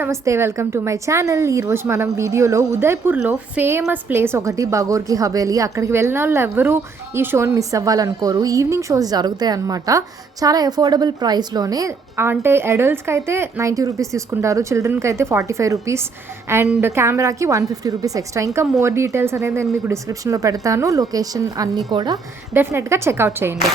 నమస్తే, welcome to my channel. ఈరోజు మనం వీడియోలో ఉదయ్పూర్లో ఫేమస్ ప్లేస్ ఒకటి బగోర్ కి హవేలీ. అక్కడికి వెళ్ళిన వాళ్ళు ఎవరు ఈ షోని మిస్ అవ్వాలనుకోరు. ఈవినింగ్ షోస్ జరుగుతాయి అనమాట. చాలా అఫోర్డబుల్ ప్రైస్లోనే, అంటే అడల్ట్స్కి అయితే 90 రూపీస్ తీసుకుంటారు, చిల్డ్రన్కి అయితే 45 రూపీస్ అండ్ కెమెరాకి 150 రూపీస్ ఎక్స్ట్రా. ఇంకా మోర్ డీటెయిల్స్ అనేది నేను మీకు డిస్క్రిప్షన్లో పెడతాను. లొకేషన్ అన్నీ కూడా డెఫినెట్గా చెక్అవుట్ చేయండి.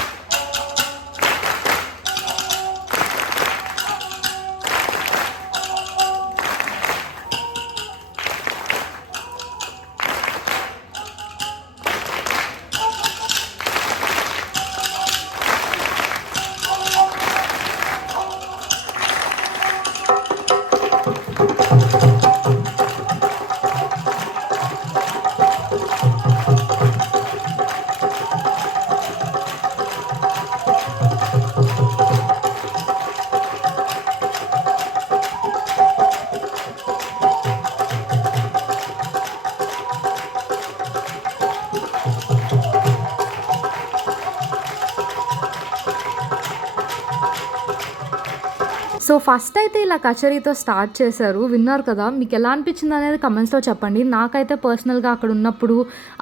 సో ఫస్ట్ అయితే ఇలా కచేరీతో స్టార్ట్ చేశారు. విన్నారు కదా, మీకు ఎలా అనిపించింది అనేది కమెంట్స్లో చెప్పండి. నాకైతే పర్సనల్గా అక్కడ ఉన్నప్పుడు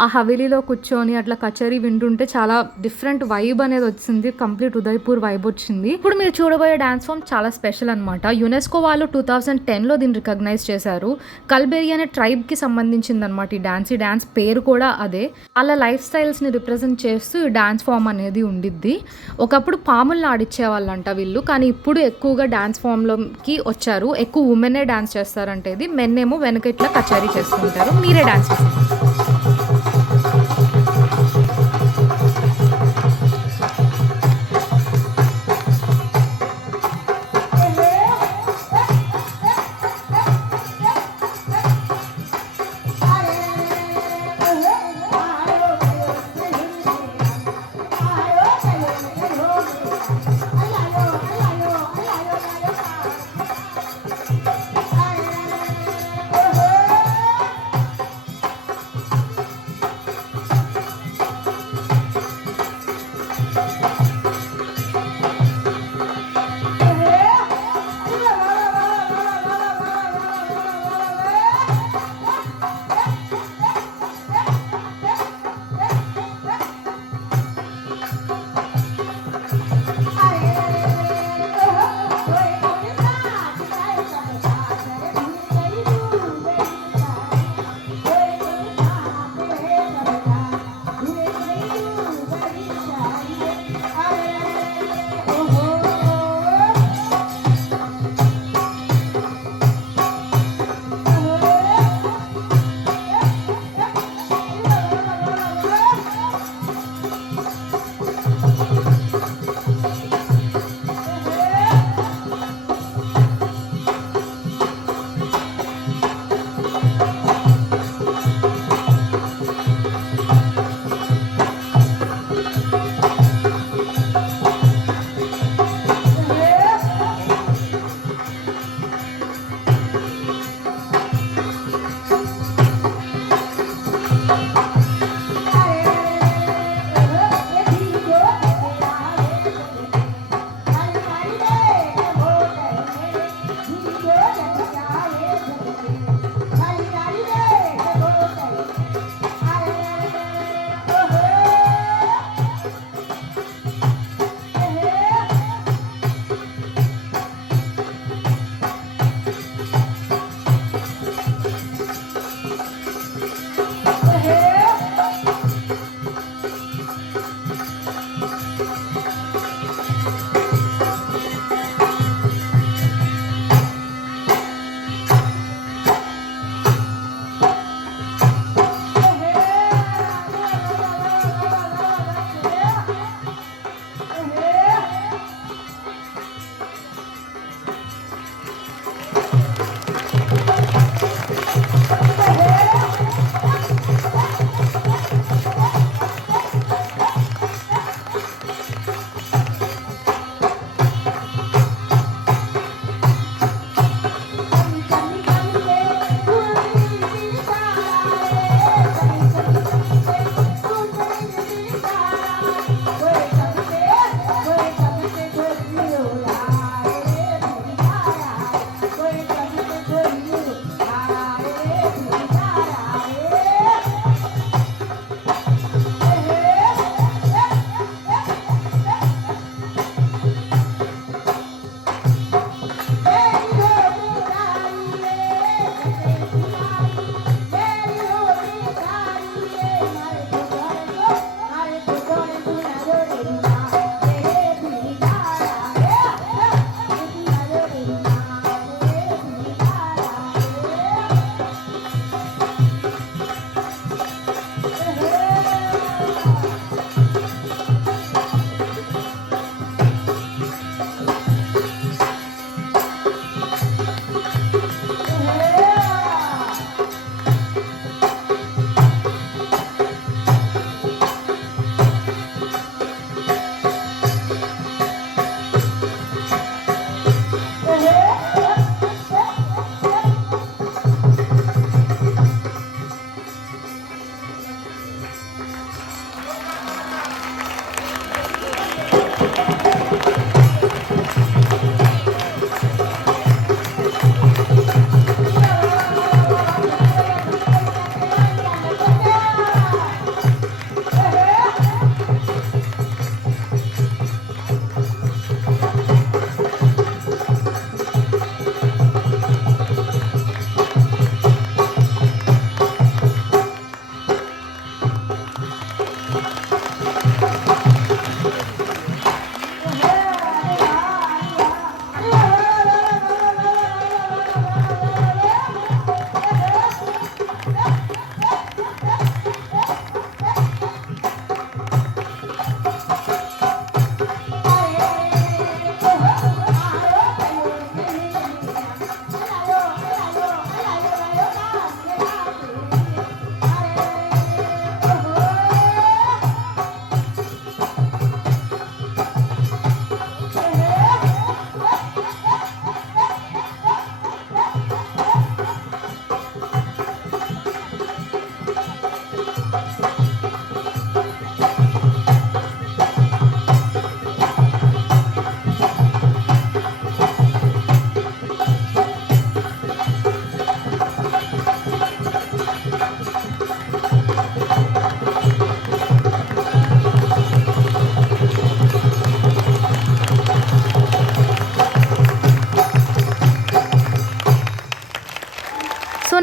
ఆ హవేలీలో కూర్చొని అట్లా కచేరీ వింటుంటే చాలా డిఫరెంట్ వైబ్ అనేది వచ్చింది. కంప్లీట్ ఉదయ్పూర్ వైబ్ వచ్చింది. ఇప్పుడు మీరు చూడబోయే డాన్స్ ఫామ్ చాలా స్పెషల్ అనమాట. యునెస్కో వాళ్ళు 2010లో దీన్ని రికగ్నైజ్ చేశారు. కల్బేరి అనే ట్రైబ్కి సంబంధించింది అనమాట ఈ డాన్స్ పేరు కూడా అదే. అలా లైఫ్ స్టైల్స్ని రిప్రజెంట్ చేస్తూ ఈ డాన్స్ ఫామ్ అనేది ఉండిద్ది. ఒకప్పుడు పాములను ఆడిచ్చేవాళ్ళంట వీళ్ళు, కానీ ఇప్పుడు ఎక్కువగా డాన్స్ ఫామ్లోకి వచ్చారు. ఎక్కువ ఉమెనే డాన్స్ చేస్తారంటే, ఇది మెన్ ఏమో వెనక ఇట్లా కచేరీ చేస్తుంటారు. మీరే డాన్స్ చేస్తారు.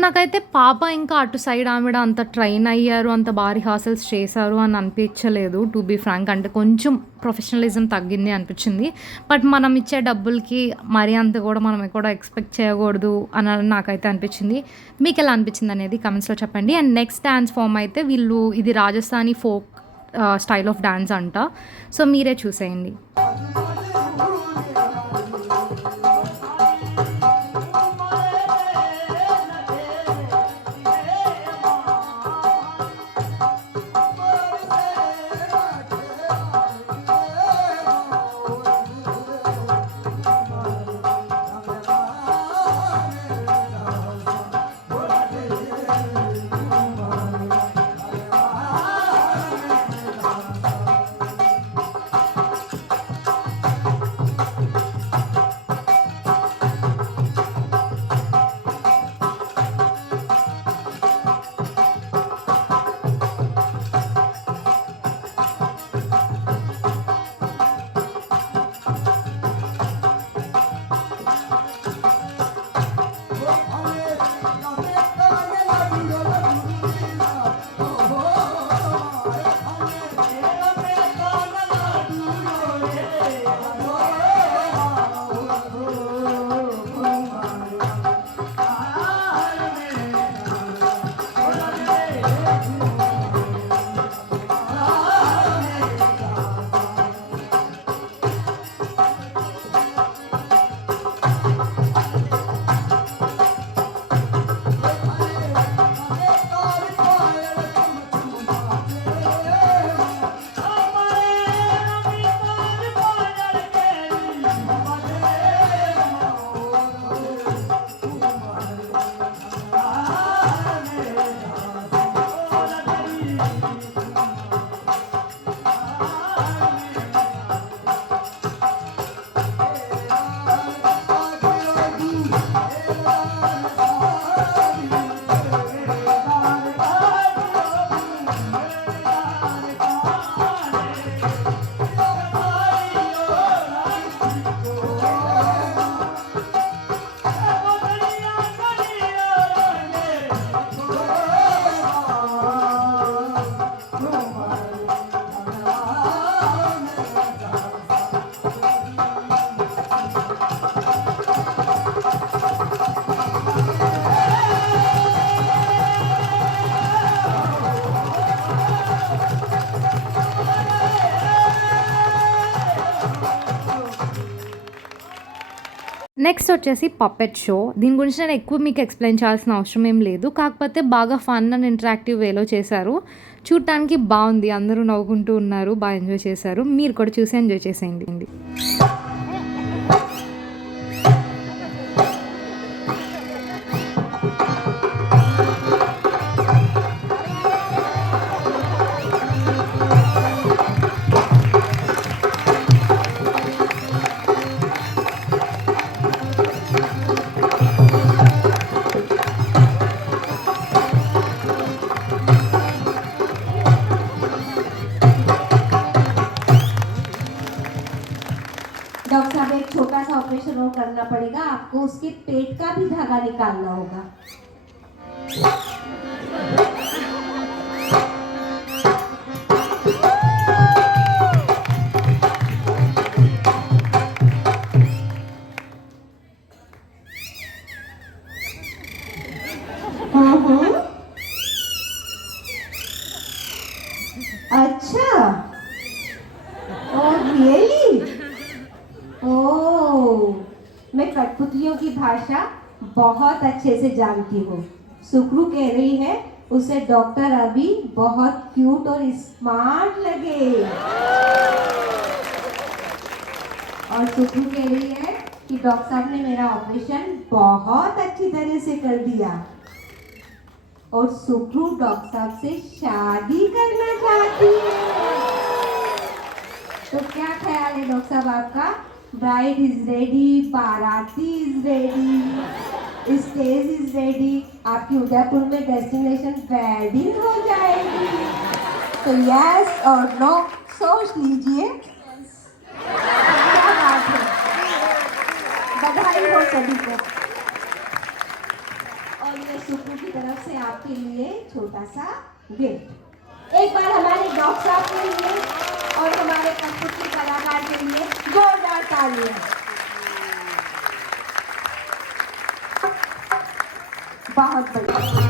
నాకైతే పాప ఇంకా అటు సైడ్ ఆవిడ అంత ట్రైన్ అయ్యారు, అంత బాగా రిహార్సల్స్ చేశారు అని అనిపించలేదు. టు బీ ఫ్రాంక్ అంటే కొంచెం ప్రొఫెషనలిజం తగ్గింది అనిపించింది. బట్ మనం ఇచ్చే డబ్బులకి మరీ అంత కూడా మనం కూడా ఎక్స్పెక్ట్ చేయకూడదు అని నాకైతే అనిపించింది. మీకు ఎలా అనిపించింది అనేది కమెంట్స్లో చెప్పండి. అండ్ నెక్స్ట్ డ్యాన్స్ ఫామ్ అయితే వీళ్ళు ఇది Rajasthani folk style of dance అంట. సో మీరే చూసేయండి. నెక్స్ట్ వచ్చేసి పప్పెట్ షో. దీని గురించి నేను ఎక్కువ మీకు ఎక్స్ప్లెయిన్ చేయాల్సిన అవసరం ఏం లేదు. కాకపోతే బాగా ఫన్ అండ్ ఇంటరాక్టివ్ వేలో చేశారు. చూడటానికి బాగుంది, అందరూ నవ్వుకుంటూ ఉన్నారు, బాగా ఎంజాయ్ చేశారు. మీరు కూడా చూసి ఎంజాయ్ చేసేయండి. डॉक्टर साहब एक छोटा सा ऑपरेशन और करना पड़ेगा आपको, उसके पेट का भी धागा निकालना होगा। अच्छा, ओह रियली? ओह, मैं कठपुतलियों की भाषा बहुत अच्छे से जानती हूँ। सुक्रू कह रही है उसे डॉक्टर अभी बहुत क्यूट और स्मार्ट लगे, और सुक्रू कह रही है कि डॉक्टर साहब ने मेरा ऑपरेशन बहुत अच्छी तरह से कर दिया, और सुक्रू डॉक्टर साहब से शादी करना चाहती है। तो क्या ख्याल है डॉक्टर साहब आपका? ब्राइड इज रेडी, बाराती is ready, stage is ready, आपकी उदयपुर में डेस्टिनेशन वेडिंग हो जाएगी। तो यस और नो सोच लीजिए। क्या बात है, बधाई हो सभी को। और ये सुकू की तरफ से आपके लिए छोटा सा गिफ्ट। एक बार हमारे डॉक्टर साहब के लिए और हमारे कठपुतली कलाकार के लिए जोरदार तालियां। बहुत बढ़िया।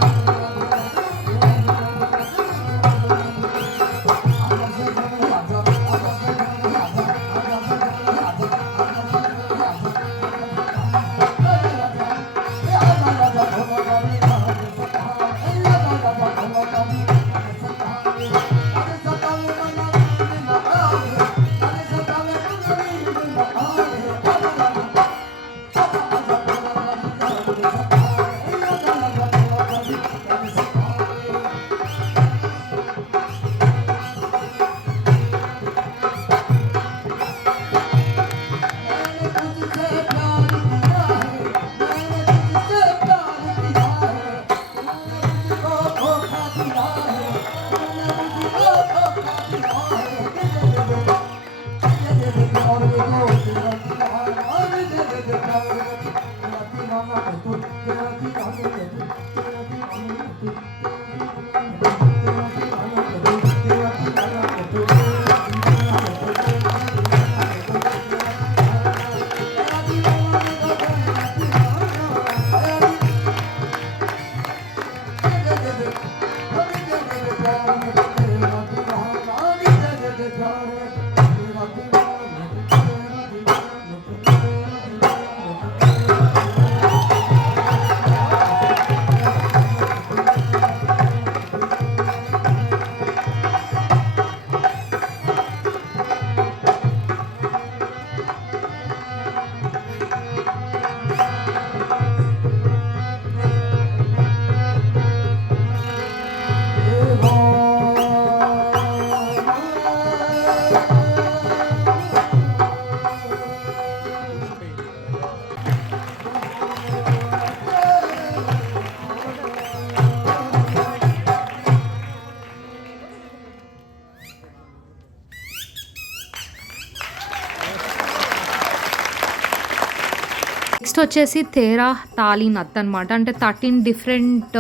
నెక్స్ట్ వచ్చేసి తేరా తాళి నత్ అనమాట. అంటే 13 డిఫరెంట్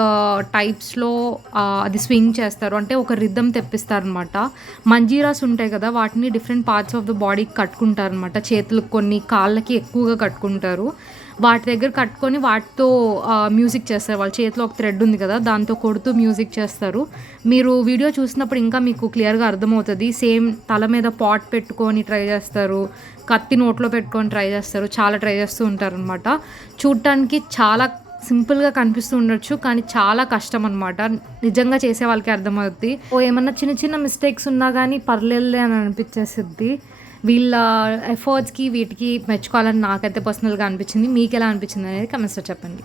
టైప్స్లో అది స్వింగ్ చేస్తారు. అంటే ఒక రిథమ్ తెప్పిస్తారనమాట. మంజీరాస్ ఉంటాయి కదా, వాటిని డిఫరెంట్ పార్ట్స్ ఆఫ్ ద బాడీకి కట్టుకుంటారనమాట. చేతులకు కొన్ని, కాళ్ళకి ఎక్కువగా కట్టుకుంటారు. వాటి దగ్గర కట్టుకొని వాటితో మ్యూజిక్ చేస్తారు. వాళ్ళ చేతిలో ఒక థ్రెడ్ ఉంది కదా, దాంతో కొడుతూ మ్యూజిక్ చేస్తారు. మీరు వీడియో చూసినప్పుడు ఇంకా మీకు క్లియర్గా అర్థమవుతుంది. సేమ్ తల మీద పాట్ పెట్టుకొని ట్రై చేస్తారు, కత్తి నోట్లో పెట్టుకొని ట్రై చేస్తారు, చాలా ట్రై చేస్తూ ఉంటారనమాట. చూడటానికి చాలా సింపుల్గా కనిపిస్తూ ఉండొచ్చు, కానీ చాలా కష్టం అనమాట. నిజంగా చేసే వాళ్ళకి అర్థమవుద్ది. ఏమన్నా చిన్న చిన్న మిస్టేక్స్ ఉన్నా కానీ పర్లేదులే అని అనిపించేసిద్ది. వీళ్ళ ఎఫర్ట్స్కి వీటికి మెచ్చుకోవాలని నాకైతే పర్సనల్గా అనిపించింది. మీకు ఎలా అనిపించింది అనేది కమెంట్స్లో చెప్పండి.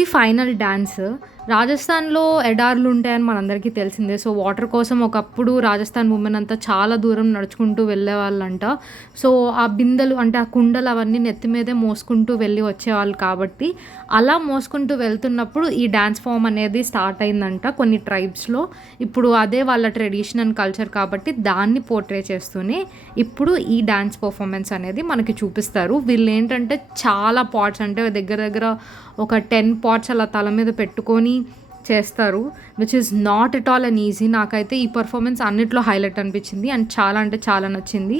ఇది ఫైనల్ డాన్స్. రాజస్థాన్‌లో ఎడారులు ఉంటాయని మనందరికీ తెలిసిందే. సో, వాటర్ కోసం ఒకప్పుడు రాజస్థాన్ వుమెన్ అంతా చాలా దూరం నడుచుకుంటూ వెళ్ళేవాళ్ళంట. సో, ఆ బిందెలు అంటే ఆ కుండలు అవన్నీ నెత్తి మీదే మోసుకుంటూ వెళ్ళి వచ్చేవాళ్ళు కాబట్టి, అలా మోసుకుంటూ వెళ్తున్నప్పుడు ఈ డాన్స్ ఫార్మ్ అనేది స్టార్ట్ అయిందంట కొన్ని ట్రైబ్స్‌లో. ఇప్పుడు అదే వాళ్ళ ట్రెడిషన్ అండ్ కల్చర్ కాబట్టి దాన్ని పోర్ట్రే చేస్తూనే ఇప్పుడు ఈ డాన్స్ పర్ఫార్మెన్స్ అనేది మనకి చూపిస్తారు. వీళ్ళేంటంటే చాలా పాట్స్ అంటే దగ్గర దగ్గర ఒక 10 పాట్స్ అలా తల మీద పెట్టుకొని చేస్తారు. Which is not at all and easy. నాకైతే ఈ పర్ఫార్మెన్స్ అన్నిట్లో హైలైట్ అనిపించింది అండ్ చాలా అంటే చాలా నచ్చింది.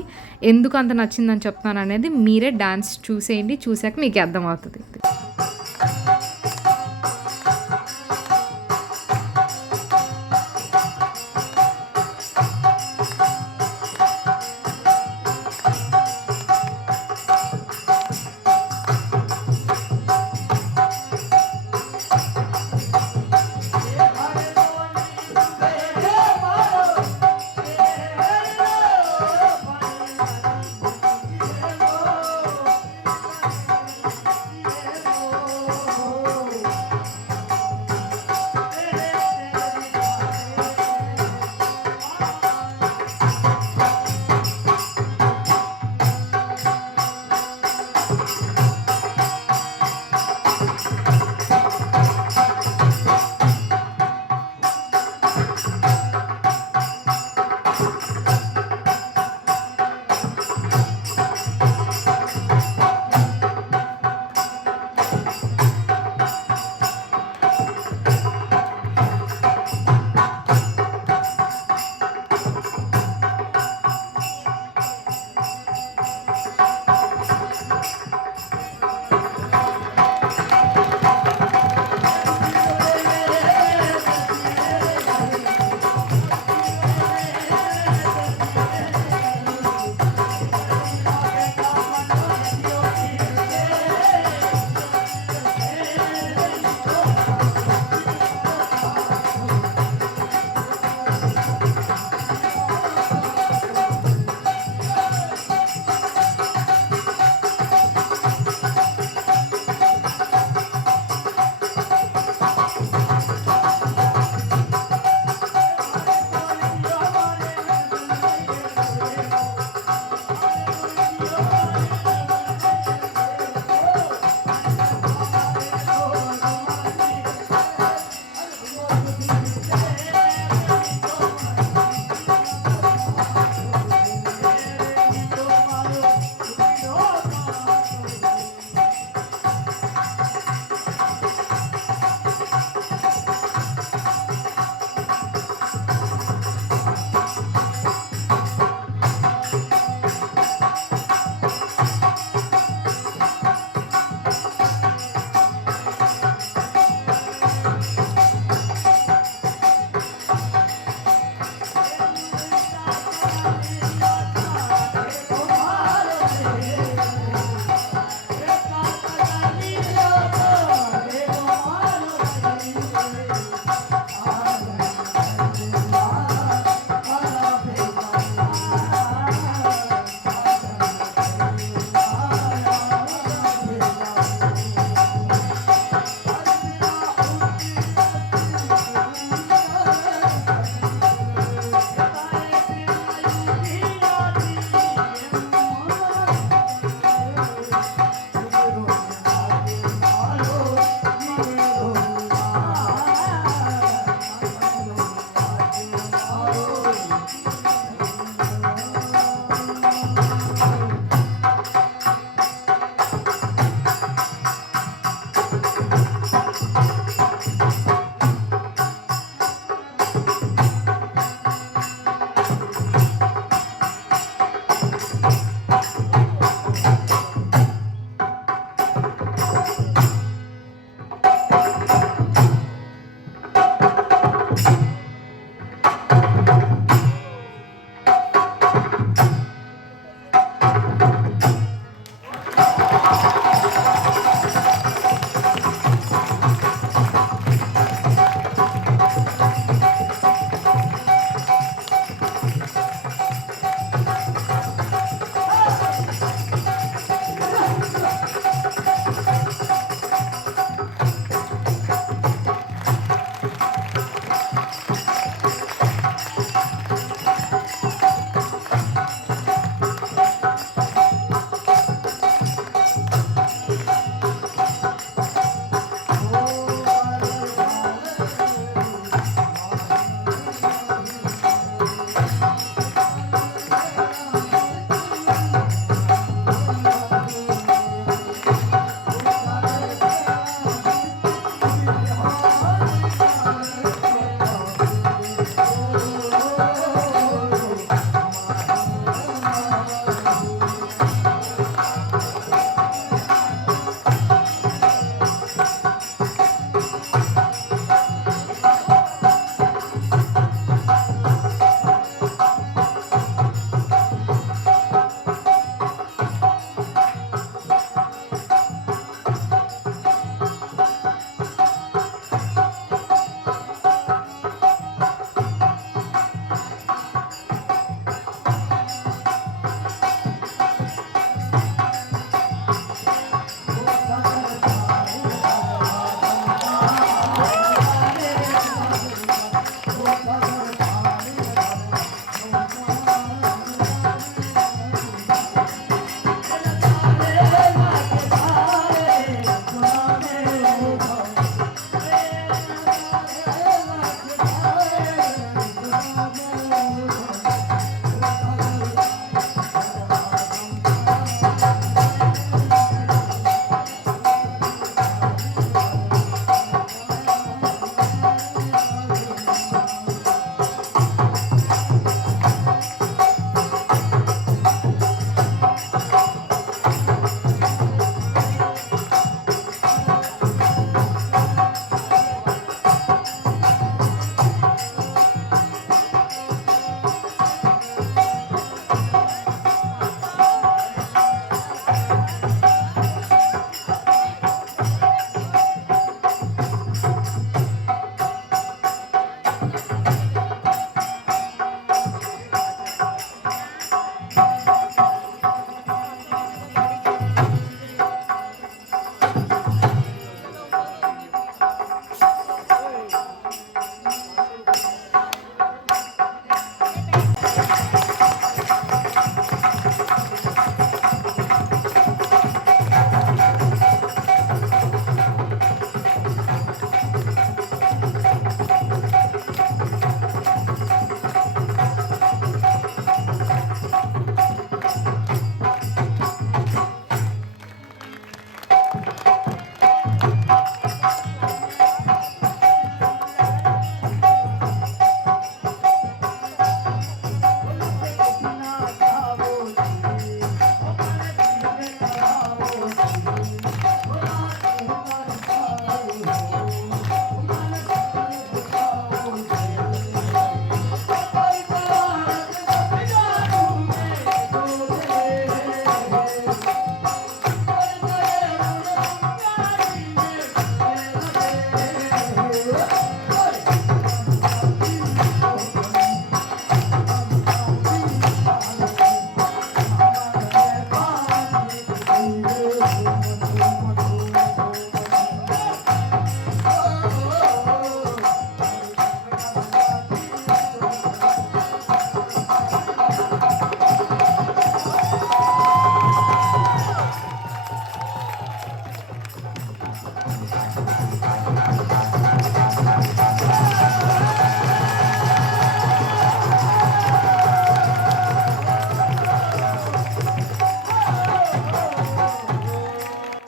ఎందుకు అంత నచ్చిందని చెప్తాననేది మీరే డాన్స్ చూసేయండి. చూసాక మీకే అర్థమవుతది.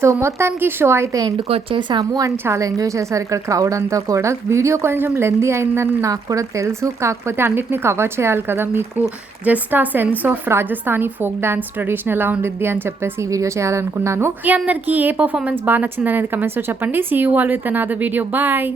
సో మొత్తానికి షో అయితే ఎండ్‌కి వచ్చేసాము అండ్ చాలా ఎంజాయ్ చేశారు ఇక్కడ క్రౌడ్ అంతా కూడా. వీడియో కొంచెం లెంతీ అయిందని నాకు కూడా తెలుసు. కాకపోతే అన్నిటిని కవర్ చేయాలి కదా! మీకు జస్ట్ ఆ sense of Rajasthani folk dance tradition ఎలా ఉండిద్ది అని చెప్పేసి ఈ వీడియో చేయాలనుకున్నాను. మీ అందరికీ ఏ పర్ఫార్మెన్స్ బాగా నచ్చిందనేది కమెంట్స్‌లో చెప్పండి. See you all with another video. Bye.